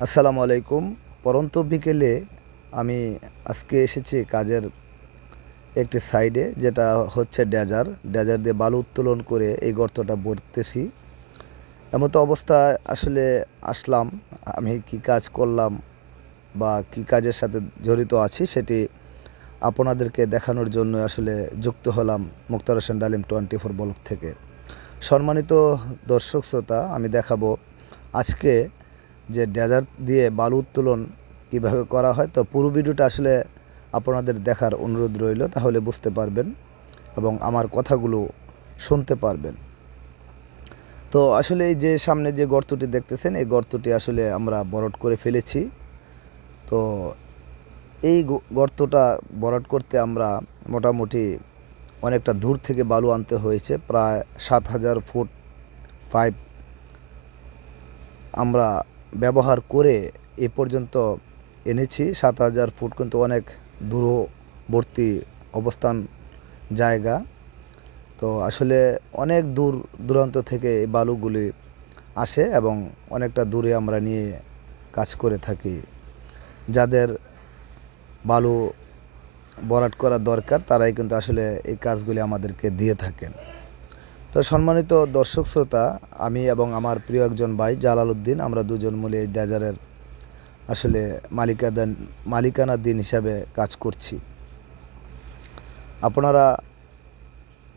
আসসালামু আলাইকুম। পরন্ত বিকেলে আমি আজকে এসেছি কাজের একটি সাইডে, যেটা হচ্ছে ডেজার ডেজার দিয়ে বালু উত্তোলন করে এই গর্তটা ভরতেছি। এমতো অবস্থায় আসলে আসলাম, আমি কি কাজ করলাম বা কি কাজের সাথে জড়িত আছি সেটি আপনাদেরকে দেখানোর জন্য আসলে যুক্ত হলাম মুক্তার হোসেন ডালিম টোয়েন্টি ফোর ব্লক থেকে। সম্মানিত দর্শক, শ্রোতা, আমি দেখাবো আজকে যে ডেজার্ট দিয়ে বালু উত্তোলন কীভাবে করা হয়, তো পুরো ভিডিওটা আসলে আপনাদের দেখার অনুরোধ রইল, তাহলে বুঝতে পারবেন এবং আমার কথাগুলো শুনতে পারবেন। তো আসলে এই যে সামনে যে গর্তটি দেখতেছেন, এই গর্তটি আসলে আমরা বরট করে ফেলেছি। তো এই গর্তটা বরট করতে আমরা মোটামুটি অনেকটা দূর থেকে বালু আনতে হয়েছে, প্রায় সাত হাজার ফুট। পাইপ আমরা ব্যবহার করে এ পর্যন্ত এনেছি। সাত হাজার ফুট কিন্তু অনেক দূরবর্তী অবস্থান জায়গা। তো আসলে অনেক দূর দূরান্ত থেকে এই বালুগুলি আসে এবং অনেকটা দূরে আমরা নিয়ে কাজ করে থাকি। যাদের বালু বরাট করা দরকার, তারাই কিন্তু আসলে এই কাজগুলি আমাদেরকে দিয়ে থাকেন। তো সম্মানিত দর্শক শ্রোতা, আমি এবং আমার প্রিয় একজন ভাই জালাল উদ্দিন, আমরা দুজন মিলে এই ডেজারের আসলে মালিকাদান, মালিকানা দিন হিসাবে কাজ করছি। আপনারা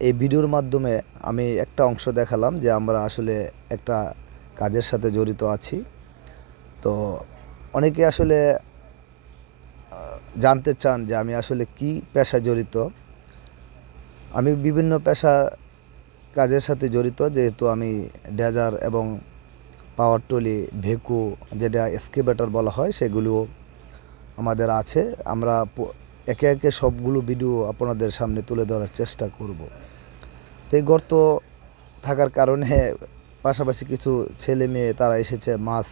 এই ভিডিওর মাধ্যমে আমি একটা অংশ দেখালাম যে আমরা আসলে একটা কাজের সাথে জড়িত আছি। তো অনেকে আসলে জানতে চান যে আমি আসলে কি পেশায় জড়িত। আমি বিভিন্ন পেশা কাজের সাথে জড়িত, যেহেতু আমি ডেজার এবং পাওয়ার টলি ভেকু যেটা এসকেভেটর বলা হয় সেগুলো আমাদের আছে। আমরা একে একে সবগুলো ভিডিও আপনাদের সামনে তুলে ধরার চেষ্টা করব। তো এই গর্ত থাকার কারণে পাশাপাশি কিছু ছেলে মেয়ে তারা এসেছে মাছ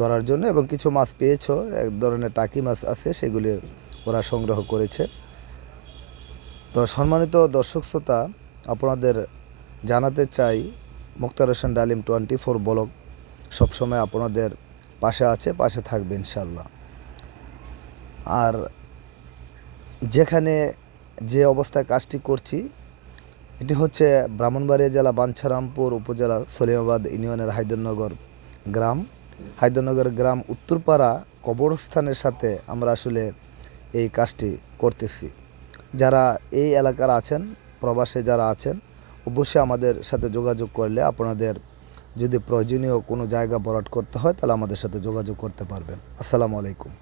ধরার জন্য এবং কিছু মাছ পেয়েছ, এক ধরনের টাকি মাছ আছে, সেগুলি ওরা সংগ্রহ করেছে। তো সম্মানিত দর্শক, শ্রোতা, আপনাদের জানাতে চাই মুক্তার হোসেন ডালিম টোয়েন্টি ফোর ব্লক সবসময় আপনাদের পাশে আছে, পাশে থাকবে ইনশাল্লাহ আর যেখানে যে অবস্থায় কাজটি করছি, এটি হচ্ছে ব্রাহ্মণবাড়িয়া জেলা বাঞ্ছারামপুর উপজেলা সলিমাবাদ ইউনিয়নের হায়দরনগর গ্রাম। হায়দরনগর গ্রাম উত্তরপাড়া কবরস্থানের সাথে আমরা আসলে এই কাজটি করতেছি। যারা এই এলাকার আছেন, প্রবাসে যারা আছেন অবশ্যই আমাদের সাথে যোগাযোগ করলে আপনাদের যদি প্রয়োজনীয় কোনো জায়গা বরাট করতে হয়, তাহলে আমাদের সাথে যোগাযোগ করতে পারবেন। আসসালামু আলাইকুম।